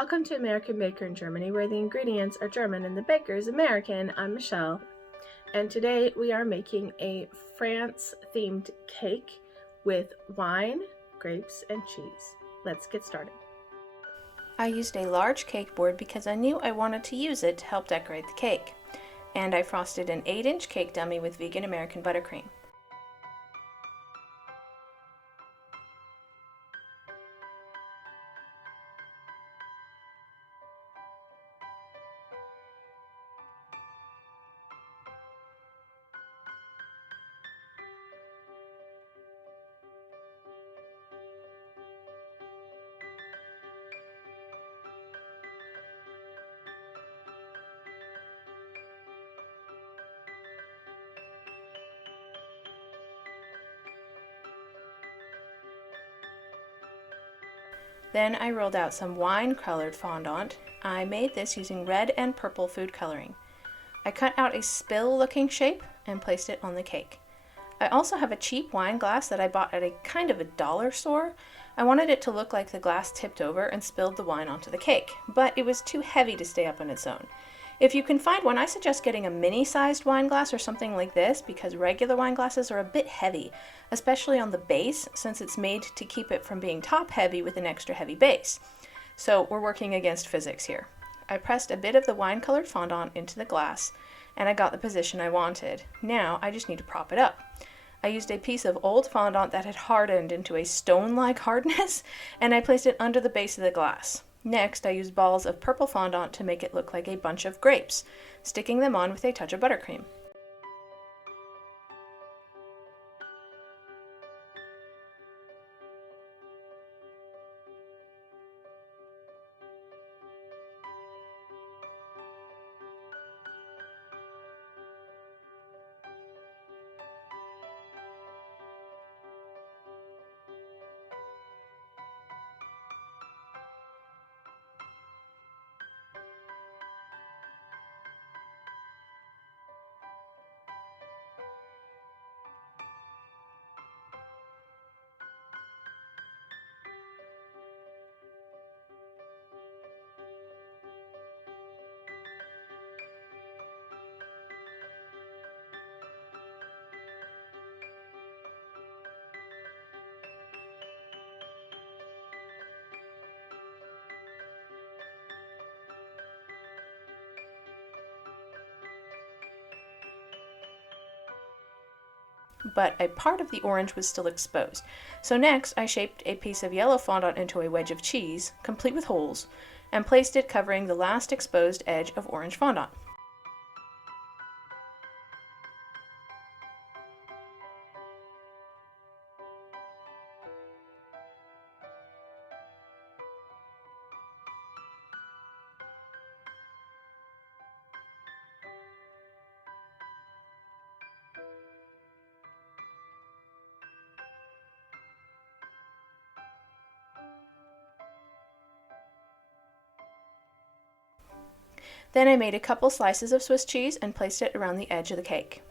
Welcome to American Baker in Germany, where the ingredients are German and the baker is American. I'm Michelle, and today we are making a France-themed cake with wine, grapes, and cheese. Let's get started. I used a large cake board because I knew I wanted to use it to help decorate the cake, and I frosted an 8-inch cake dummy with vegan American buttercream. Then I rolled out some wine-colored fondant. I made this using red and purple food coloring. I cut out a spill-looking shape and placed it on the cake. I also have a cheap wine glass that I bought at a kind of a dollar store. I wanted it to look like the glass tipped over and spilled the wine onto the cake, but it was too heavy to stay up on its own. If you can find one, I suggest getting a mini-sized wine glass or something like this because regular wine glasses are a bit heavy, especially on the base since it's made to keep it from being top heavy with an extra heavy base. So we're working against physics here. I pressed a bit of the wine-colored fondant into the glass and I got the position I wanted. Now I just need to prop it up. I used a piece of old fondant that had hardened into a stone-like hardness and I placed it under the base of the glass. Next, I used balls of purple fondant to make it look like a bunch of grapes, sticking them on with a touch of buttercream. But a part of the orange was still exposed. So next, I shaped a piece of yellow fondant into a wedge of cheese, complete with holes, and placed it covering the last exposed edge of orange fondant. Then I made a couple slices of Swiss cheese and placed it around the edge of the cake.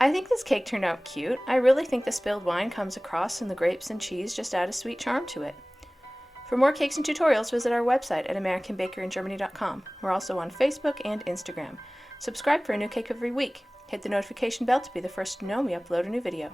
I think this cake turned out cute. I really think the spilled wine comes across and the grapes and cheese just add a sweet charm to it. For more cakes and tutorials, visit our website at AmericanBakerInGermany.com. We're also on Facebook and Instagram. Subscribe for a new cake every week. Hit the notification bell to be the first to know when we upload a new video.